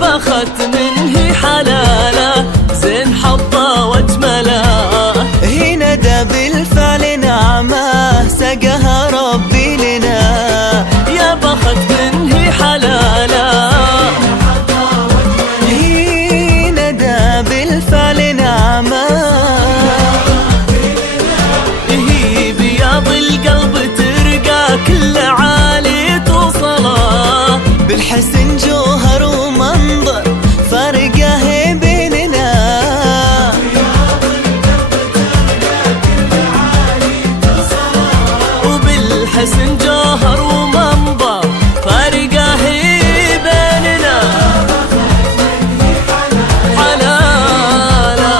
بخت منه حلاله زين حظه واجمله، هي ندى بالفعل نعمه سقاها ربي لنا. يا بخت منه حلاله هي ندى بالفعل نعمه، هي بياض القلب ترقى كل عالي توصله، بالحسن جوهر ومنظر فارقه بيننا. وبالحسن جوهر ومنظر فارقه بيننا. حلاله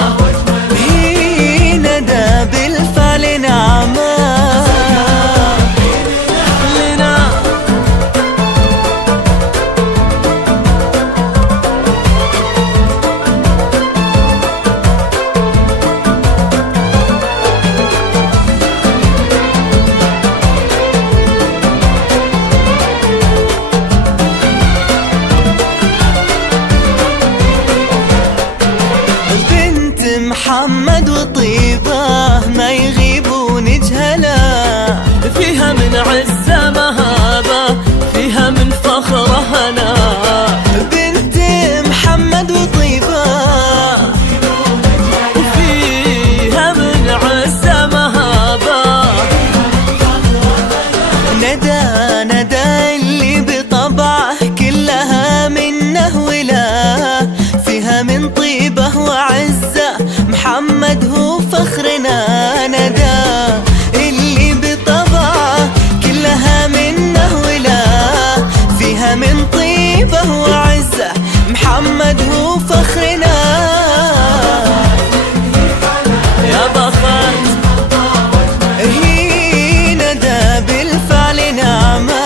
هي ندى بالفعل نعمه لنا. محمد وطيبة ما يغيبون جهلا، فيها من عزة مهابة فيها من فخر هنا. بنت محمد وطيبة وفيها من عزة مهابة. ندى اللي بطبعه كلها منه ولا، فيها من طيبة وعزة محمد هو فخرنا. ندى اللي بطبعه كلها منه ولا، فيها من طيبة وعزة محمد هو فخرنا. يا بخت هي ندى بالفعل نعمه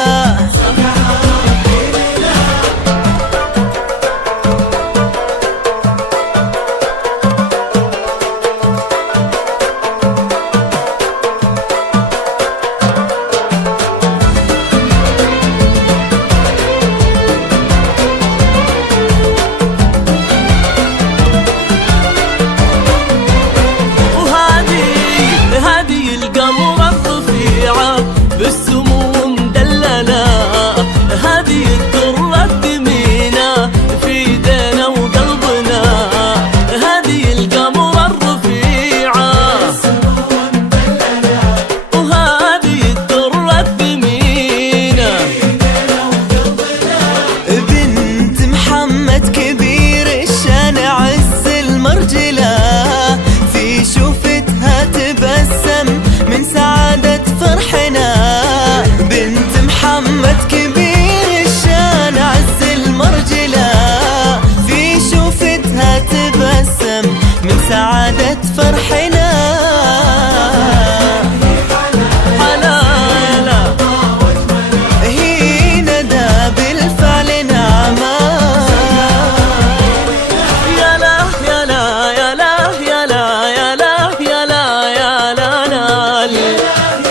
القمر الرفيعة بالسمو مدللة، هذه الدرة الثمينة في ايدينا وقلبنا. هذه القمر الرفيعة وهذه الدرة الثمينة. بنت محمد كبير الشان عز المرجلة، في شوفتها تبسم من سعادة فرحنا. بنت محمد كبير الشان عز المرجلة، في شوفتها تبسم من سعادة فرحنا. حلاله هي ندى بالفعل نعمه يا لا يا لا يا لا يا لا يا لا يا لا يا لا.